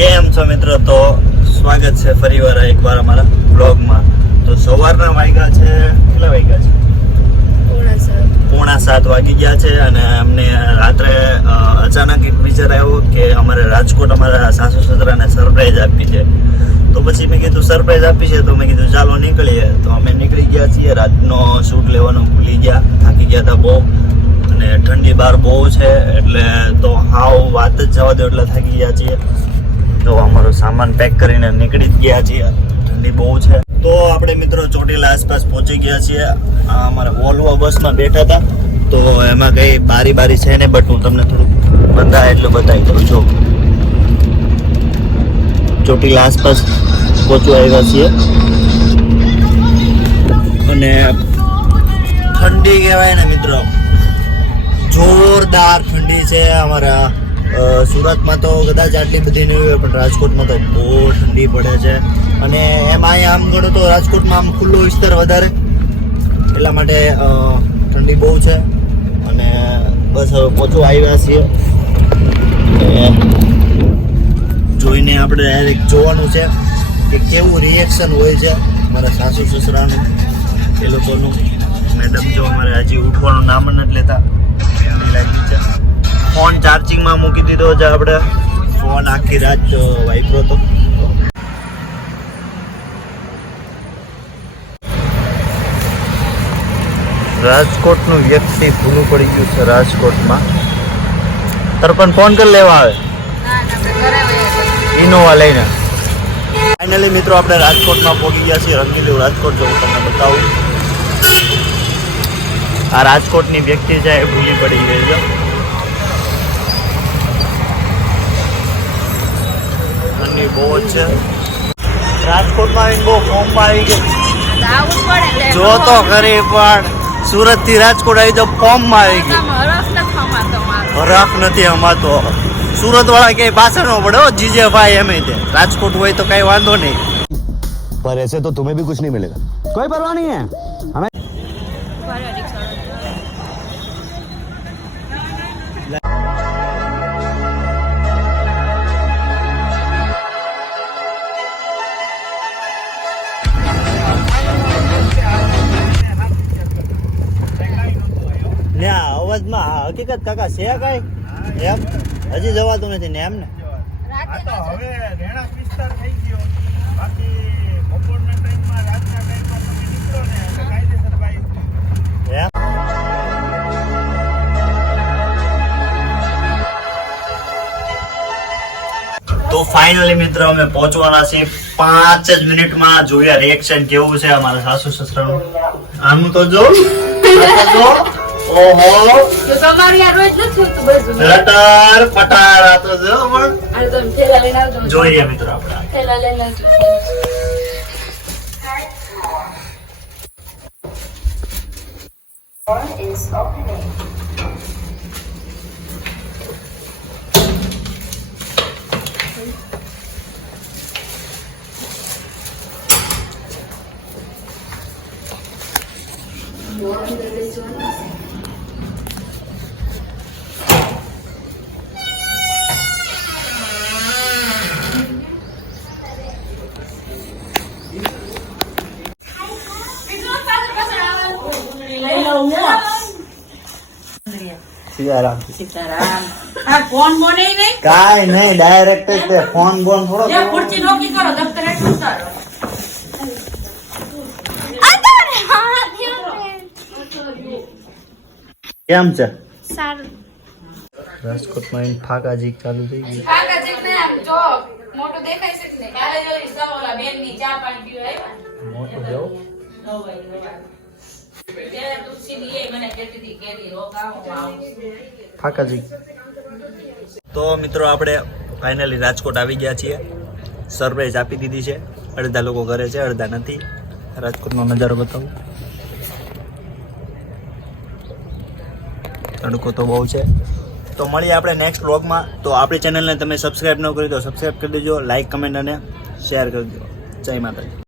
કેમ છો મિત્રો? તો સ્વાગત છે ફરીવાર એકવાર અમારા બ્લોગમાં. તો સવારના વાગ્યા છે કેટલા વાગ્યા છે? પોણા સાત. વાગી ગયા છે અને અમને રાત્રે અચાનક એક વિચાર આવ્યો કે અમારે રાજકોટ અમારા સાસુ સસરાને સરપ્રાઈઝ આપી છે. તો પછી મેં કીધું સરપ્રાઈઝ આપી છે? તો મેં કીધું ચાલો નીકળીએ. તો અમે નીકળી ગયા છીએ રાતનો શૂટ લેવાનું ભૂલી ગયા થાકી ગયા હતા બહુ. અને ઠંડી બહાર બહુ છે એટલે તો હાવ વાત જ જવા દો એટલે થાકી ગયા છીએ. તો અમારો સામાન પેક કરીને નીકળી જ ગયા છીએ. ઠંડી બહુ છે. તો આપણે મિત્રો ચોટીલા આસપાસ પહોંચી ગયા છીએ. આ અમારા વોલ્વો બસમાં બેઠા હતા. તો એમાં કઈ બારી બારી છે ને બટ હું તમને થોડુંક બધા એટલું બતાવી દઉં છું. ચોટીલા આસપાસ પહોંચવા આવ્યા છીએ. અને ઠંડી કહેવાય ને મિત્રો. જોરદાર ઠંડી છે અમારા સુરતમાં તો કદાચ આટલી બધી નહીં હોય, પણ રાજકોટમાં તો બહુ ઠંડી પડે છે. અને એમાં અહીંયા આમ ગણો તો રાજકોટમાં આમ ખુલ્લો વિસ્તાર વધારે. એટલા માટે ઠંડી બહુ છે. અને બસ હવે પહોંચવા આવ્યા છીએ. જોઈને આપણે ડાયરેક્ટ જોવાનું છે કે કેવું રિએક્શન હોય છે મારા સાસુ સસરાનું, એ લોકોનું. મેડમ જો અમારે હજી ઉઠવાનું નામ નથી લેતા. એમની લાગી છે. ફોન ચાર્જિંગમાં મૂકી દીધો છે આપણે. ફોન આખી રાત વાપરો તો. રાજકોટનું વ્યક્તિ ભૂલું પડી ગયું છે રાજકોટમાં. તારો પણ ફોન કરી લેવા આવે. ઇનોવા લઈને. ફાઇનલી મિત્રો આપણે રાજકોટમાં પહોંચી ગયા છીએ. રંગીલું રાજકોટ જો તમને બતાવું. આ રાજકોટની વ્યક્તિ છે એ ભૂલી પડી ગઈ છે. રાજકોટ છે. રાજકોટમાં બહુ ફોર્મ આવી ગઈ. જો તો ખરી પણ સુરતથી રાજકોટ આવી તો ફોર્મમાં આવી ગયું હરફ નથી હમાતો સુરત વાળા ક્યાંય પાછળ નો પડે જીજે ભાઈ એમ તે. રાજકોટ હોય તો કઈ વાંધો નહીં. પર એસે તો તુમે ભી કુછ નહીં મિલેગા. કોઈ પરવા નહીં હે. હમે અવાજમાં હકીકત કાકા છે કઈ? એમ? હજી જવાતું નથી ને એમ ને તો હવે રહેણાંક વિસ્તાર થઈ ગયો. બાકી બપોરના ટાઈમમાં રાતના ટાઈમમાં તમે નીકળો ને એટલે કાયદેસર ભાઈ એમ? તો ફાઇનલી મિત્રો અમે પહોંચવાના છે પાંચ જ મિનિટમાં જોયા રિએક્શન કેવું છે અમારા સાસુ સસરાનું આનું તો જો. આ તો જો ઓહો લટર પટાર આ તો જો પણ જોઈએ મિત્રો આપણે સીતારામ સીતારામ. આ ફોન બોને નહીં? કાઈ નહીં ડાયરેક્ટ જ તે ફોન બોન થોડો જે ખુરશી નોકી કરો દફતર એટલું ઉતારો. કેમ છે? સારું. રાજકોટમાં ફાકાજી ચાલુ થઈ ગયું. મોટું દેખાય છે કે કાલે જોઈ સૌ ઓલા બેનની ચા પાણી પીવા આવ્યા. મોટું જેવો નવાઈ નવાઈ ત્યારે તુલસીની એ મને કહેતી હતી કેરી રોકાવો આવો ફાકાજી તો મિત્રો આપણે ફાઇનલી રાજકોટ આવી ગયા છીએ. સરપ્રાઈઝ આપી દીધી છે. અડધા લોકો ઘરે છે અડધા નથી. રાજકોટનો નજારો બતાવું. તડકો તો બહુ છે. તો મળીએ આપણે નેક્સ્ટ વ્લોગમાં તો આપણી ચેનલને તમે સબસ્ક્રાઈબ ન કરી તો સબસ્ક્રાઈબ કરી દેજો લાઇક કમેન્ટ અને શેર કરી દો જય માતાજી.